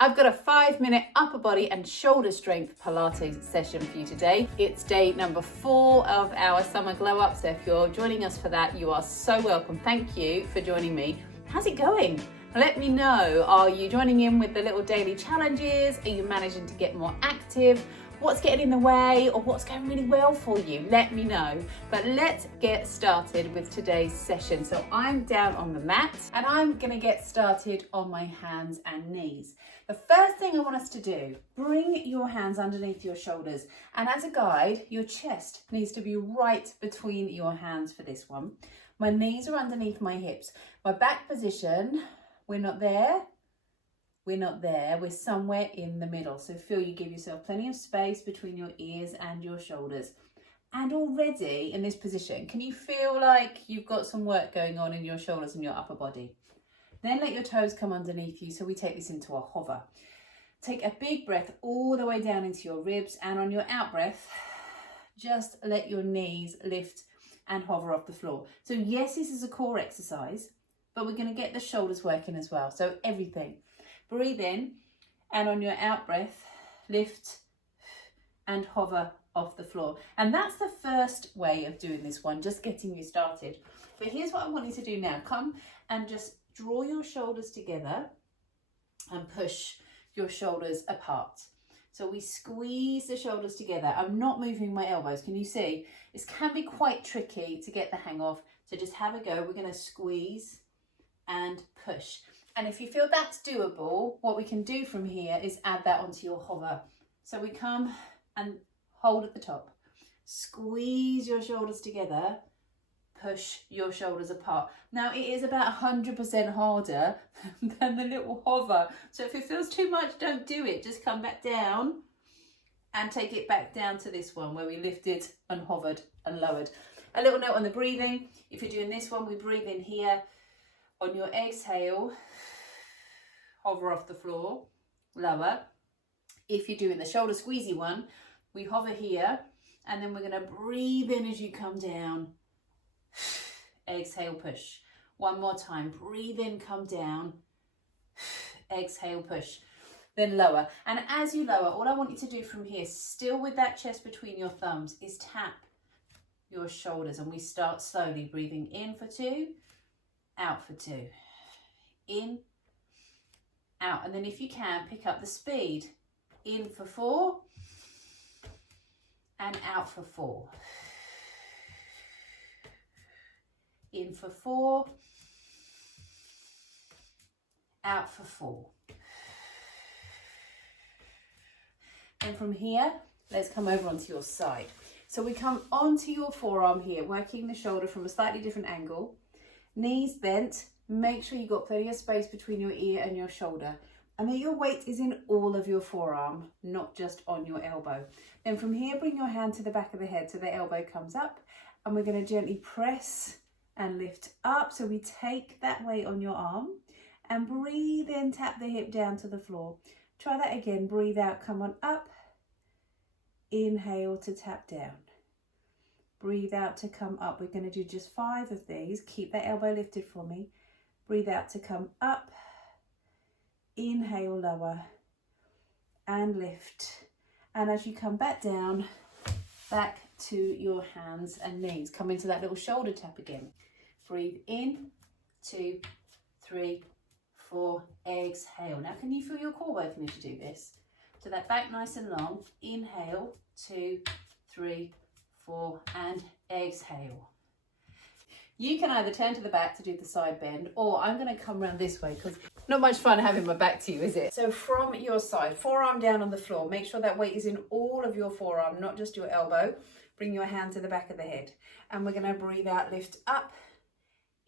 I've got a 5-minute upper body and shoulder strength Pilates session for you today. It's day number 4 of our summer glow up. So if you're joining us for that, you are so welcome. Thank you for joining me. How's it going? Let me know. Are you joining in with the little daily challenges? Are you managing to get more active? What's getting in the way or what's going really well for you? Let me know. But let's get started with today's session. So I'm down on the mat and I'm going to get started on my hands and knees. The first thing I want us to do, bring your hands underneath your shoulders. And as a guide, your chest needs to be right between your hands for this one. My knees are underneath my hips. My back position, we're not there. We're not there, we're somewhere in the middle. So feel you give yourself plenty of space between your ears and your shoulders. And already in this position, can you feel like you've got some work going on in your shoulders and your upper body? Then let your toes come underneath you. So we take this into a hover. Take a big breath all the way down into your ribs, and on your out breath, just let your knees lift and hover off the floor. So yes, this is a core exercise, but we're going to get the shoulders working as well. So everything. Breathe in, and on your out breath, lift and hover off the floor. And that's the first way of doing this one, just getting you started. But here's what I want you to do now. Come and just draw your shoulders together and push your shoulders apart. So we squeeze the shoulders together. I'm not moving my elbows. Can you see? This can be quite tricky to get the hang of. So just have a go. We're going to squeeze and push. And if you feel that's doable, what we can do from here is add that onto your hover. So we come and hold at the top. Squeeze your shoulders together. Push your shoulders apart. Now it is about 100% harder than the little hover. So if it feels too much, don't do it. Just come back down and take it back down to this one where we lifted and hovered and lowered. A little note on the breathing. If you're doing this one, we breathe in here. On your exhale, hover off the floor, lower. If you're doing the shoulder squeezy one, we hover here, and then we're going to breathe in as you come down. Exhale, push. One more time. Breathe in, come down. Exhale, push. Then lower. And as you lower, all I want you to do from here, still with that chest between your thumbs, is tap your shoulders. And we start slowly breathing in for 2, out for 2. In, out. And then if you can, pick up the speed. In for 4 and out for 4. In for 4, out for 4. And from here, let's come over onto your side. So we come onto your forearm here, working the shoulder from a slightly different angle. Knees bent. Make sure you've got plenty of space between your ear and your shoulder, and that your weight is in all of your forearm, not just on your elbow. Then from here, bring your hand to the back of the head so the elbow comes up, and we're going to gently press and lift up. So we take that weight on your arm and breathe in, tap the hip down to the floor. Try that again. Breathe out, come on up. Inhale to tap down. Breathe out to come up. We're going to do just 5 of these. Keep that elbow lifted for me. Breathe out to come up. Inhale, lower and lift. And as you come back down, back to your hands and knees. Come into that little shoulder tap again. Breathe in, 2, 3, 4, exhale. Now can you feel your core working as you do this? So that back nice and long. Inhale, 2, 3, 4, and exhale. You can either turn to the back to do the side bend, or I'm going to come around this way because not much fun having my back to you, is it? So from your side, forearm down on the floor, make sure that weight is in all of your forearm, not just your elbow. Bring your hand to the back of the head, and we're going to breathe out, lift up,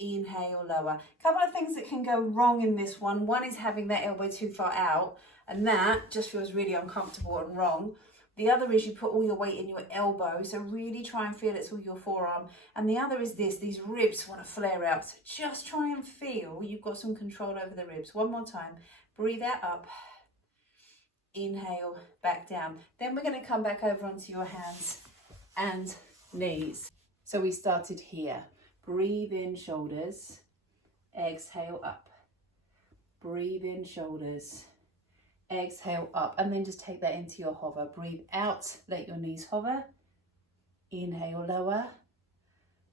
inhale, lower. A couple of things that can go wrong in this one. One is having that elbow too far out, and that just feels really uncomfortable and wrong. The other is you put all your weight in your elbow, so really try and feel it's all your forearm. And the other is this, these ribs want to flare out. So just try and feel you've got some control over the ribs. One more time. Breathe out, up. Inhale, back down. Then we're going to come back over onto your hands and knees. So we started here. Breathe in, shoulders. Exhale, up. Breathe in, shoulders. exhale up, and then just take that into your hover. Breathe out, let your knees hover. Inhale, lower.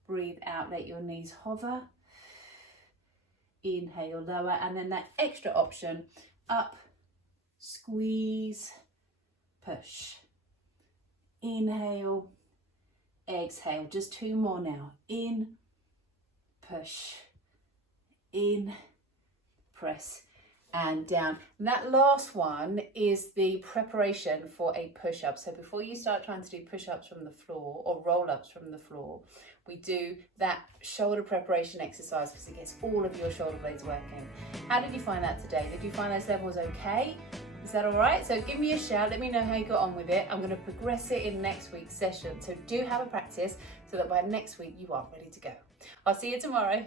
Breathe out, let your knees hover. Inhale, lower, and then that extra option, up, squeeze, push. Inhale, exhale, just 2 more now. In, push, in, press, and down. And that last one is the preparation for a push-up. So before you start trying to do push-ups from the floor or roll-ups from the floor, we do that shoulder preparation exercise because it gets all of your shoulder blades working. How did you find that today? Did you find those levels okay? Is that all right? So give me a shout, let me know how you got on with it. I'm going to progress it in next week's session. So do have a practice so that by next week you are ready to go. I'll see you tomorrow.